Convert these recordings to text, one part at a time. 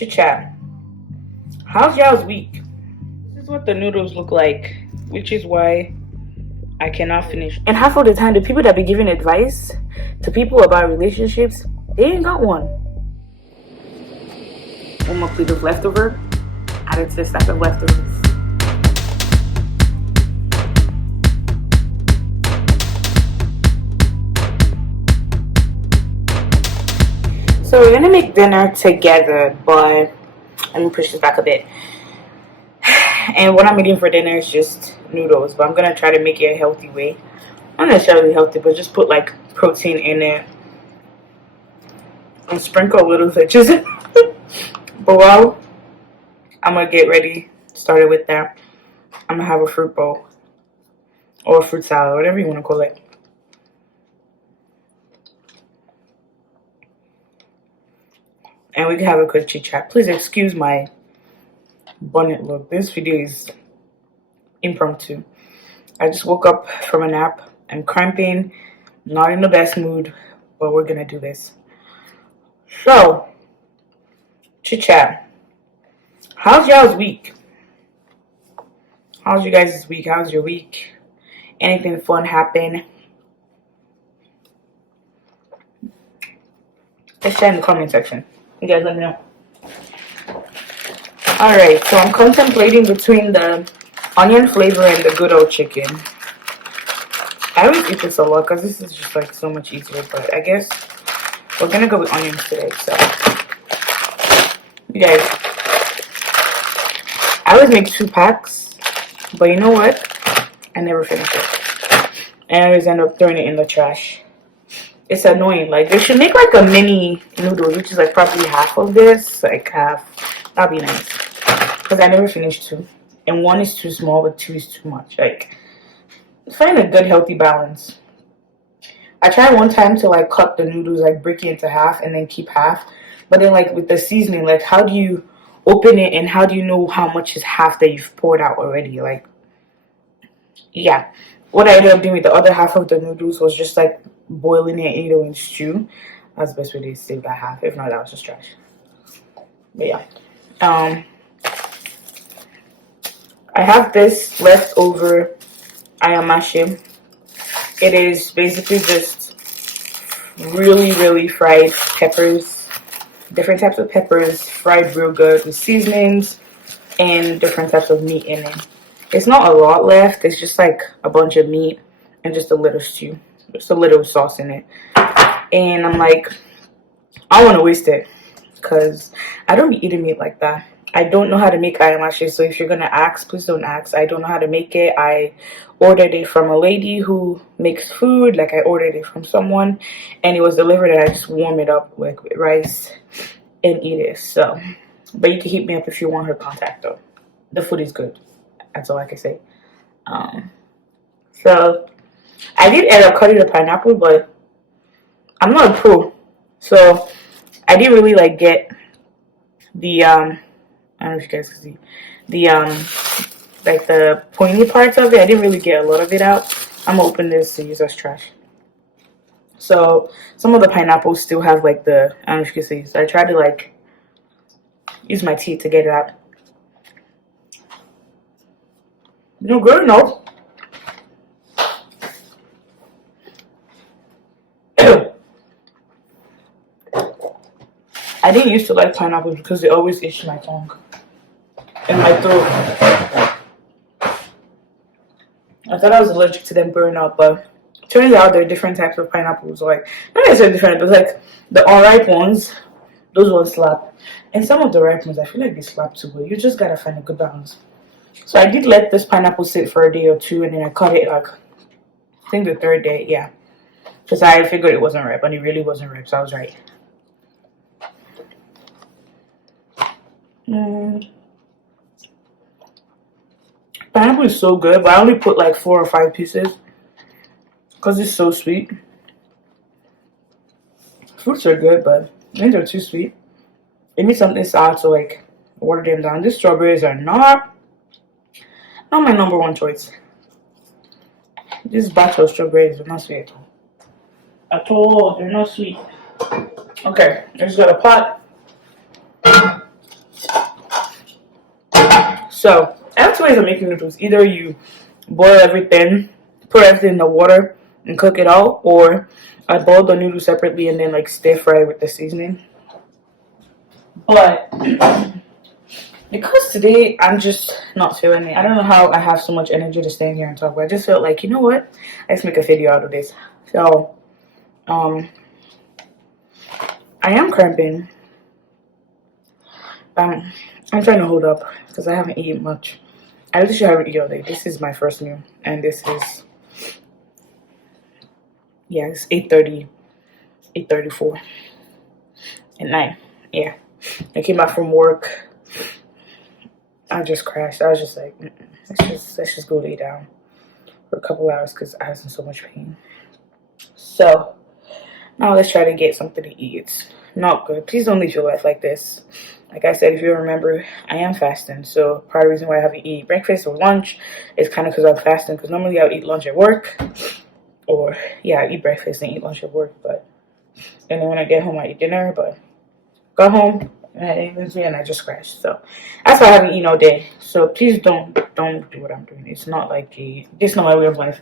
Chit chat. How's y'all's week? This is what the noodles look like, which is why I cannot finish. And half of the time, the people that be giving advice to people about relationships, they ain't got one. One more plate of leftover, added to the stack of leftovers. So we're gonna make dinner together, but let me push this back a bit. And what I'm eating for dinner is just noodles, but I'm gonna try to make it a healthy way. Not necessarily healthy, but just put like protein in it and sprinkle a little veggies. But while I'm gonna get ready, started with that, I'm gonna have a fruit bowl or a fruit salad, whatever you want to call it. And we can have a quick chit chat. Please excuse my bonnet look. This video is impromptu. I just woke up from a nap. I'm cramping, not in the best mood, but we're gonna do this. So, chit chat. How's y'all's week? How's you guys' week? How's your week? Anything fun happen? Let's share in the comment section. You guys let me know. Alright, so I'm contemplating between the onion flavor and the good old chicken. I always eat this a lot because this is just like so much easier, but I guess we're gonna go with onions today. So, you guys, I always make 2 packs, but you know what? I never finish it. And I always end up throwing it in the trash. It's annoying. Like, they should make like a mini noodle, which is like probably half of this, like half. That'd be nice. Because I never finished 2. And 1 is too small, but 2 is too much. Like, find a good, healthy balance. I tried one time to like cut the noodles, like break it into half and then keep half. But then like with the seasoning, like how do you open it and how do you know how much is half that you've poured out already? Like, yeah. What I ended up doing with the other half of the noodles was just like boiling it and eating in stew. That's the best way to save that half. If not, that was just trash. But yeah. I have this leftover ayamashi. It is basically just really fried peppers, different types of peppers, fried real good with seasonings and different types of meat in it. It's not a lot left. It's just like a bunch of meat and just a little stew, just a little sauce in it. And I'm like, I want to waste it because I don't be eating meat like that. I don't know how to make ayamashi, so if you're gonna ask, please don't ask. I don't know how to make it. I ordered it from a lady who makes food. Like, I ordered it from someone and it was delivered and I just warm it up like with rice and eat it. So, but you can hit me up if you want her contact though. The food is good. That's all I can say. So I did end up cutting the pineapple, but I'm not a pro, so I didn't really like get the I don't know if you guys can see the like the pointy parts of it. I didn't really get a lot of it out. I'm gonna open this to use as trash. So some of the pineapples still have like the, I don't know if you can see. So I tried to like use my teeth to get it out. No good enough. I didn't used to like pineapples because they always itch my tongue and my throat. I thought I was allergic to them growing up, but turns out there are different types of pineapples. Like, not necessarily different, but like the unripe ones, those ones slap. And some of the ripe ones, I feel like they slap too, but you just gotta find a good balance. So I did let this pineapple sit for a day or 2, and then I cut it like, I think the 3rd day, yeah. Because I figured it wasn't ripe, and it really wasn't ripe, so I was right. Pineapple is so good, but I only put like 4 or 5 pieces because it's so sweet. Fruits are good, but these are too sweet. It needs something sour to like water them down. These strawberries are not my number 1 choice. This batch of strawberries are not sweet at all. At all, they're not sweet. Okay, I just got a pot. So I have two ways of making noodles. Either you boil everything, put everything in the water and cook it out, or I boil the noodles separately and then like stir fry with the seasoning. But because today I'm just not feeling it. I don't know how I have so much energy to stand here and talk, but I just felt like, you know what? Let's make a video out of this. So I am cramping. I'm trying to hold up because I haven't eaten much. I literally haven't eaten all day. This is my first meal, and this is, yeah, it's 8:30, 8:34 at night. Yeah, I came back from work. I just crashed. I was just like, let's just go lay down for a couple hours because I was in so much pain. So now let's try to get something to eat. It's not good. Please don't live your life like this. Like I said, if you remember, I am fasting. So part of the reason why I haven't eaten breakfast or lunch is kind of because I'm fasting. Because normally I'll eat lunch at work. Or, yeah, I eat breakfast and eat lunch at work. But, and then when I get home, I eat dinner. But got home and I just crashed. So that's why I haven't eaten all day. So please don't do what I'm doing. It's not like it's not my way of life.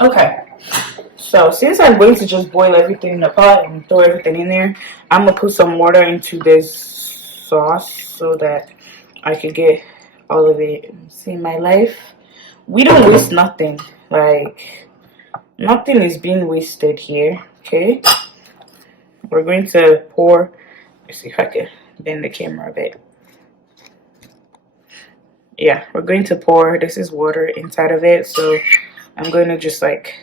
Okay. So since I'm going to just boil everything in the pot and throw everything in there, I'm going to put some water into this sauce so that I can get all of it. See, in my life, we don't waste nothing. Like, nothing is being wasted here, okay? We're going to pour, let's see if I can bend the camera a bit. Yeah, we're going to pour, this is water inside of it, so I'm going to just like,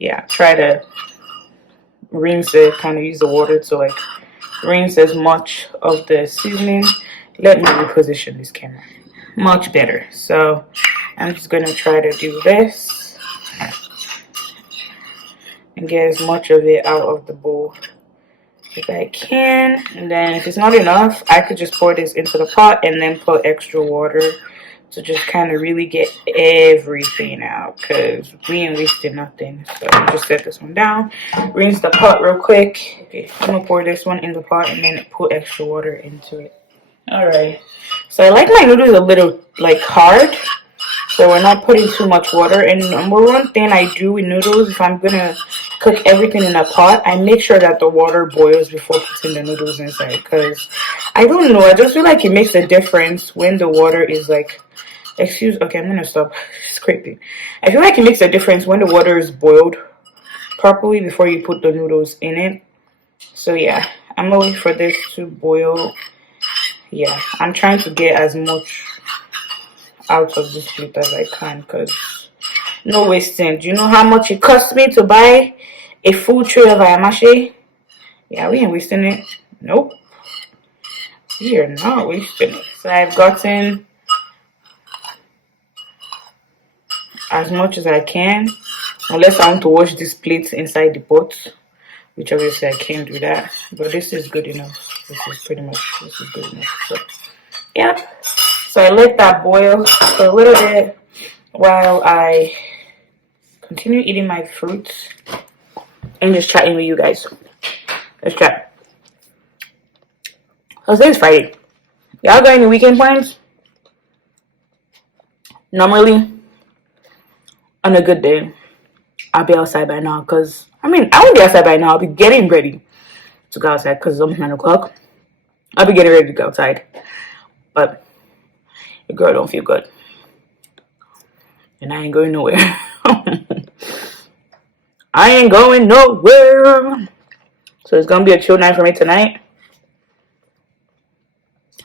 yeah, try to rinse it, kind of use the water to like rinse as much of the seasoning. Let me reposition this camera much better. So I'm just gonna try to do this and get as much of it out of the bowl as I can. And then if it's not enough, I could just pour this into the pot and then put extra water to just kind of really get everything out, because we ain't wasting nothing. So I'll just set this one down, rinse the pot real quick. Okay, I'm gonna pour this one in the pot and then put extra water into it. Alright, so I like my noodles a little like hard, so we're not putting too much water. And number one thing I do with noodles, if I'm gonna cook everything in a pot, I make sure that the water boils before putting the noodles inside, because I don't know, I just feel like it makes a difference when the water is like, okay, I'm gonna stop scraping. I feel like it makes a difference when the water is boiled properly before you put the noodles in it. So yeah, I'm gonna wait for this to boil. Yeah, I'm trying to get as much out of this plate as I can, because no wasting. Do you know how much it cost me to buy a full tray of ayamashi? Yeah, we ain't wasting it. Nope, we are not wasting it. So I've gotten as much as I can, unless I want to wash this plate inside the pot, which obviously I can't do that. But this is good enough. This is good enough. So yeah, so I let that boil for a little bit while I continue eating my fruits and just chatting with you guys. Let's chat. So today's Friday. Y'all got any weekend plans? Normally, on a good day, I'll be outside by now, because I won't be outside by now. I'll be getting ready to go outside because it's almost 9 o'clock. I'll be getting ready to go outside, but your girl don't feel good, and I ain't going nowhere. I ain't going nowhere. So it's gonna be a chill night for me tonight.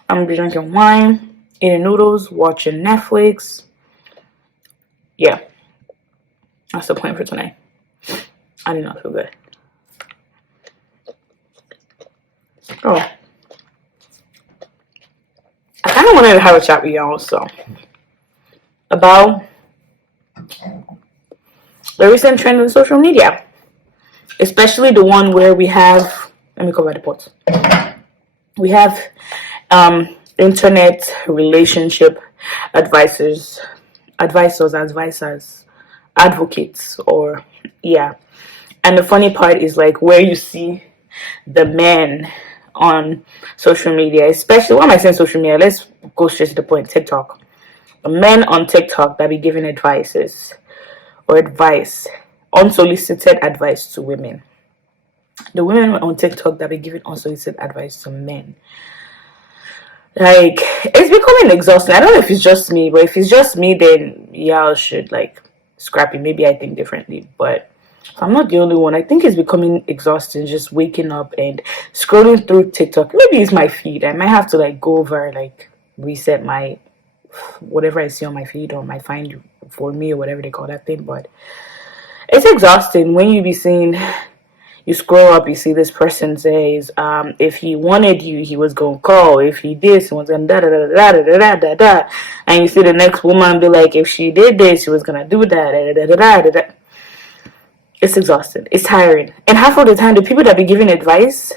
I'm gonna be drinking wine, eating noodles, watching Netflix. Yeah, that's the plan for tonight. I do not feel good. Oh, I kind of wanted to have a chat with y'all also about the recent trend on social media, especially the one where we have, let me cover the pot. We have internet relationship advisors, advocates, or yeah. And the funny part is like where you see the men on social media, especially, why am I saying social media? Let's go straight to the point. TikTok. The men on TikTok that be giving advices or advice, unsolicited advice to women. The women on TikTok that be giving unsolicited advice to men. Like, it's becoming exhausting. I don't know if it's just me, but if it's just me, then yeah, I should like scrap it. Maybe I think differently, but I'm not the only one. I think it's becoming exhausting just waking up and scrolling through TikTok. Maybe it's my feed. I might have to like go over, like reset my whatever I see on my feed or my find for me or whatever they call that thing. But it's exhausting when you be seeing, you scroll up, you see this person says, if he wanted you, he was gonna call. If he did, he was gonna da da da da da da da da da. And you see the next woman be like, if she did this, she was gonna do that. Da da da da da da. It's exhausting. It's tiring. And half of the time, the people that be giving advice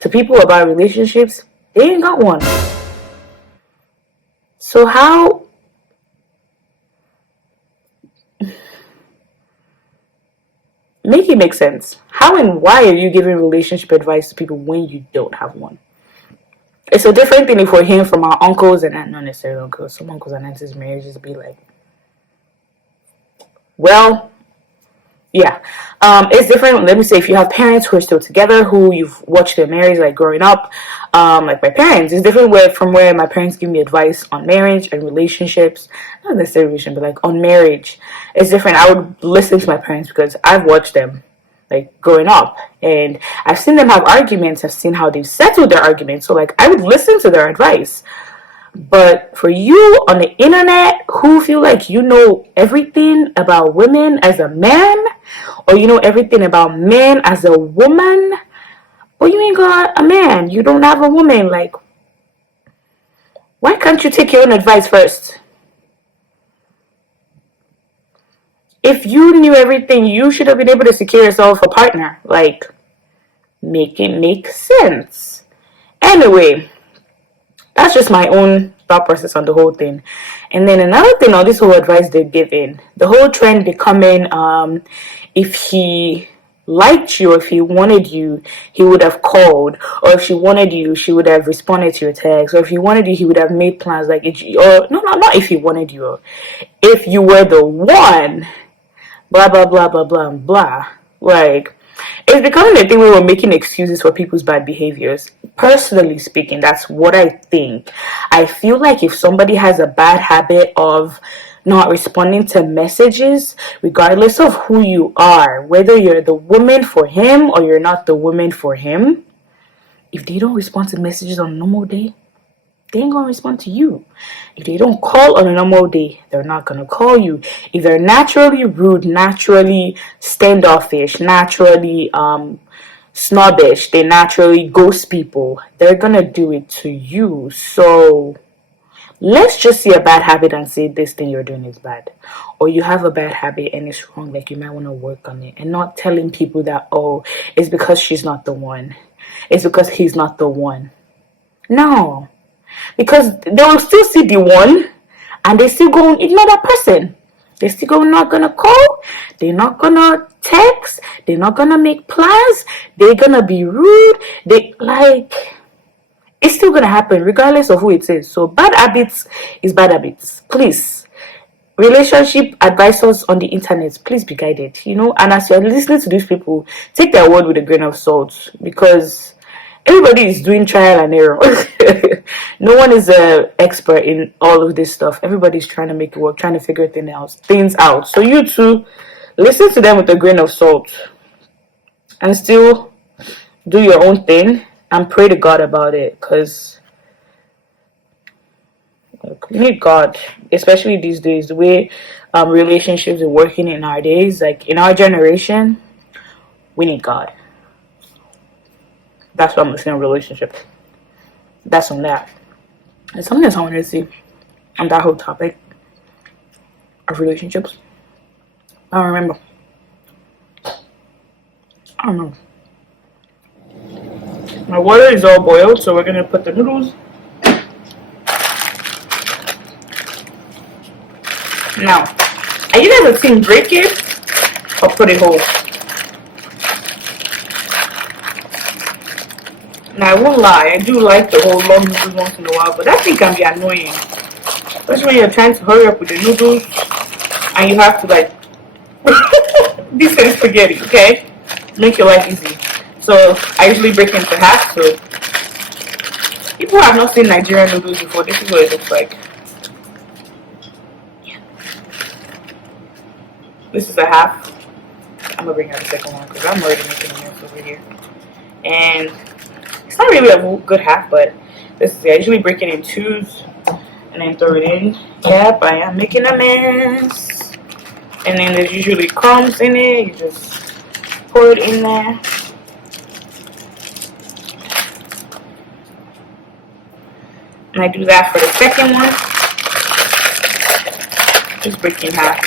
to people about relationships, they ain't got one. So how? Make it make sense. How and why are you giving relationship advice to people when you don't have one? It's a different thing if we're hearing from our uncles and not necessarily uncles. Some uncles and aunties' marriages be like, well, yeah, it's different. Let me say, if you have parents who are still together, who you've watched their marriage, like growing up, like my parents, it's different from where my parents give me advice on marriage and relationships, not necessarily relationship, but like on marriage. It's different. I would listen to my parents because I've watched them, like growing up, and I've seen them have arguments. I've seen how they've settled their arguments. So like I would listen to their advice. But for you on the internet who feel like you know everything about women as a man, or you know everything about men as a woman, or you ain't got a man, you don't have a woman, like, why can't you take your own advice first? If you knew everything, you should have been able to secure yourself a partner. Like, make it make sense. Anyway, that's just my own thought process on the whole thing. And then another thing on this whole advice they're giving, the whole trend becoming, if he liked you, or if he wanted you, he would have called, or if she wanted you, she would have responded to your text, or if he wanted you, he would have made plans. Like, or no, not if he wanted you, if you were the one, blah blah blah blah blah blah. Like, it's becoming a thing where we're making excuses for people's bad behaviors. Personally speaking, that's what I think. I feel like if somebody has a bad habit of not responding to messages, regardless of who you are, whether you're the woman for him or you're not the woman for him, if they don't respond to messages on a normal day, they ain't gonna respond to you. If they don't call on a normal day, they're not gonna call you. If they're naturally rude, naturally standoffish, naturally snobbish, they naturally ghost people, they're gonna do it to you. So let's just see a bad habit and say this thing you're doing is bad, or you have a bad habit and it's wrong, like you might want to work on it, and not telling people that, oh, it's because she's not the one, it's because he's not the one. No, because they will still see the one and they still go and ignore that person. They still go not gonna call, they're not gonna text, they're not gonna make plans, they're gonna be rude, they like, it's still gonna happen regardless of who it is. So bad habits is bad habits. Please, relationship advisors on the internet, please be guided, and as you're listening to these people, take their word with a grain of salt, because everybody is doing trial and error. No one is an expert in all of this stuff. Everybody's trying to make it work, trying to figure things out. So you too, listen to them with a grain of salt and still do your own thing and pray to God about it, because we need God, especially these days, the way relationships are working in our days, like in our generation. We need God. That's what I'm saying on relationships. That's on that. And something else I wanted to see on that whole topic of relationships. I don't remember. I don't know. My water is all boiled, so we're gonna put the noodles. Now, are you guys a team break it or put it whole? Now I won't lie, I do like the whole long noodles once in a while, but that thing can be annoying. Especially when you're trying to hurry up with the noodles and you have to like decent spaghetti, okay? Make your life easy. So I usually break into half, so people who have not seen Nigerian noodles before, this is what it looks like. This is a half. I'm gonna bring out the second one because I'm already making a mess over here. And it's not really a good half, but this is, I usually break it in twos and then throw it in. Yep, I am making a mess. And then there's usually crumbs in it. You just pour it in there. And I do that for the second one. Just break in half.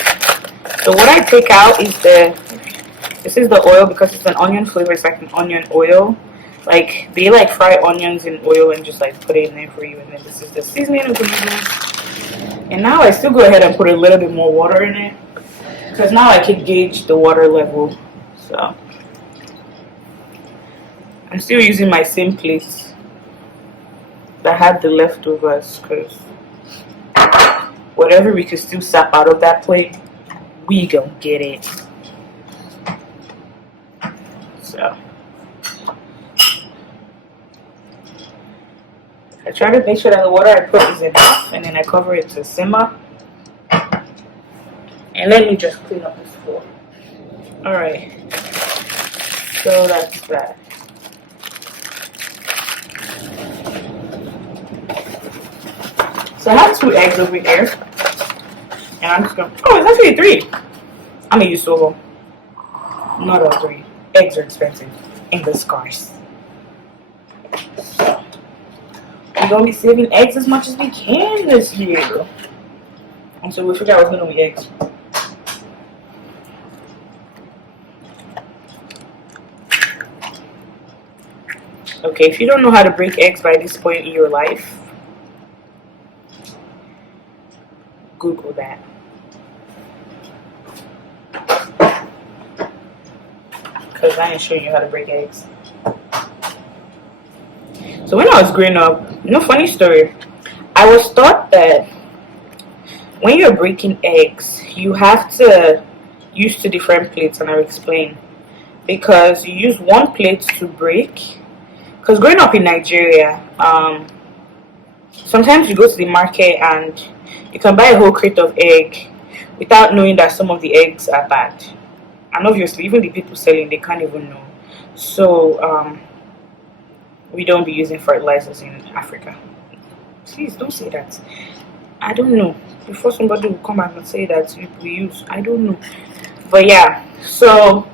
So what I take out is this is the oil because it's an onion flavor. It's like an onion oil. Like they like fry onions in oil and just like put it in there for you. And then this is the seasoning of the noodles. And now I still go ahead and put a little bit more water in it because now I can gauge the water level. So I'm still using my same plate that had the leftovers because whatever we could still sap out of that plate, we gonna get it. So I try to make sure that the water I put is enough, and then I cover it to simmer. And let me just clean up this floor. Alright, so that's that. So I have 2 eggs over here. And I'm just gonna, oh, it's actually 3. I'm gonna use solo. Not all 3. Eggs are expensive. And they're scarce. So we're gonna be saving eggs as much as we can this year. And so we figured out what's gonna be eggs. Okay, if you don't know how to break eggs by this point in your life, Google that. Because I ain't showing you how to break eggs. So when I was growing up, funny story, I was taught that when you're breaking eggs, you have to use 2 different plates, and I'll explain. Because you use one plate to break. Because growing up in Nigeria, sometimes you go to the market and you can buy a whole crate of egg without knowing that some of the eggs are bad. And obviously, even the people selling, they can't even know. So, we don't be using fertilizers in Africa. Please don't say that. I don't know. Before somebody will come and say that we use, I don't know. But yeah, so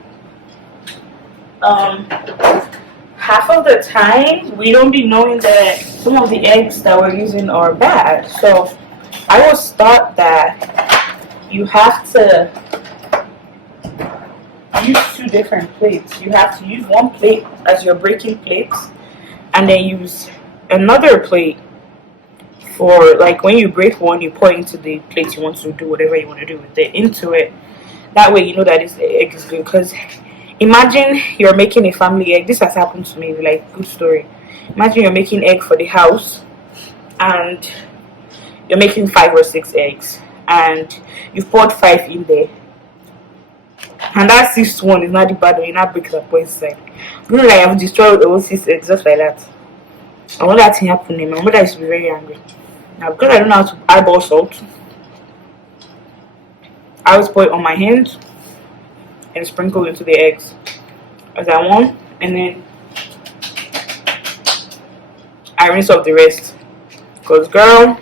half of the time we don't be knowing that some of the eggs that we're using are bad. So I was taught that you have to use 2 different plates. You have to use one plate as your breaking plate, and then use another plate for, like, when you break one, you pour into the plate you want to do whatever you want to do with it into it. That way you know that the egg is good. Because imagine you're making a family egg. This has happened to me, like, good story. Imagine you're making egg for the house and you're making 5 or 6 eggs and you've poured 5 in there, and that 6th one is not the bad one. You not break the point side. You know, like, I have destroyed all 6 eggs just like that. And when that thing happened, my mother used to be very angry. Now, because I don't know how to eyeball salt, I always put it on my hands and sprinkle into the eggs as I want, and then I rinse off the rest. Because, girl,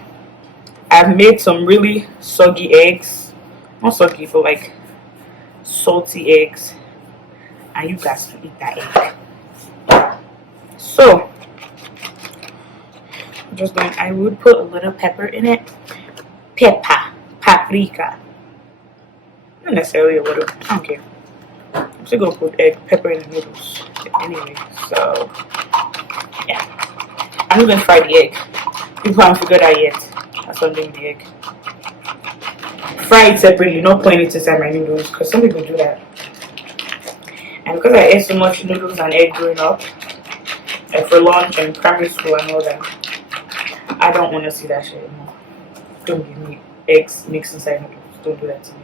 I've made some really soggy eggs. Not soggy, but like salty eggs. And you guys to eat that egg. So, just going, I would put a little pepper in it. Paprika. Not necessarily a little, I don't care. I'm still gonna put pepper in the noodles anyway. So, yeah. I'm not gonna fry the egg. People haven't figured out yet. That's what I'm doing with the egg. Fry it separately, not putting it inside my noodles, because some people do that. And because I ate so much noodles and egg growing up, And for lunch and primary school and all that. I don't want to see that shit anymore. Don't give me eggs mixed inside noodles. Don't do that to me.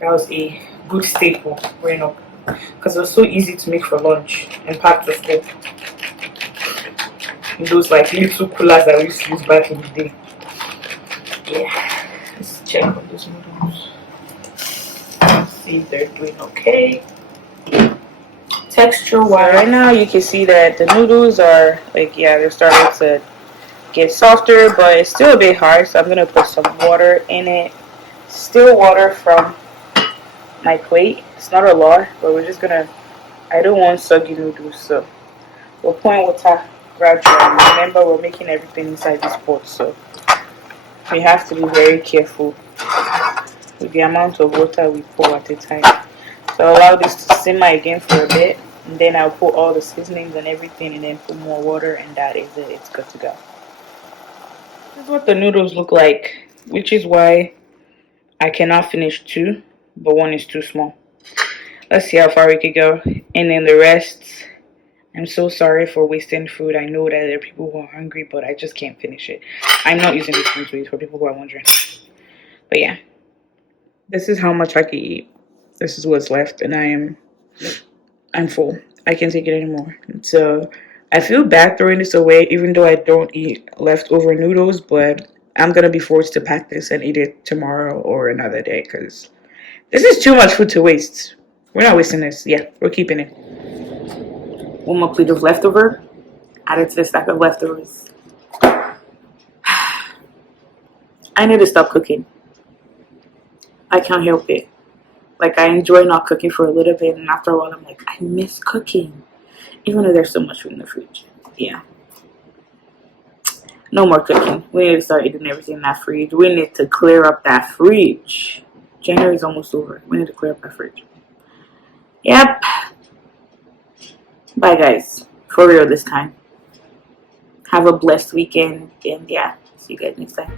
That was a good staple growing up because it was so easy to make for lunch and pack to school. In those like little coolers that we used to use back in the day. Yeah, let's check on those noodles. See if they're doing okay. Texture wise, right now you can see that the noodles are like, yeah, they're starting to get softer, but it's still a bit hard, so I'm gonna put some water in it. Still water from my plate. It's not a lot, but we're just gonna, I don't want soggy noodles, so we'll pour in water gradually. Remember, we're making everything inside this pot, so we have to be very careful with the amount of water we pour at a time. So allow this to simmer again for a bit, and then I'll put all the seasonings and everything, and then put more water, and that is it. It's good to go. This is what the noodles look like, which is why I cannot finish two, but one is too small. Let's see how far we could go. And then the rest, I'm so sorry for wasting food. I know that there are people who are hungry, but I just can't finish it. I'm not using this one to eat for people who are wondering. But yeah, this is how much I could eat. This is what's left, and I'm full. I can't take it anymore. So I feel bad throwing this away, even though I don't eat leftover noodles, but I'm gonna be forced to pack this and eat it tomorrow or another day because this is too much food to waste. We're not wasting this. Yeah, we're keeping it. One more plate of leftover. Add it to the stack of leftovers. I need to stop cooking. I can't help it. Like, I enjoy not cooking for a little bit, and after a while, I'm like, I miss cooking. Even though there's so much food in the fridge. Yeah. No more cooking. We need to start eating everything in that fridge. We need to clear up that fridge. January's almost over. We need to clear up that fridge. Yep. Bye, guys. For real this time. Have a blessed weekend. And yeah, see you guys next time.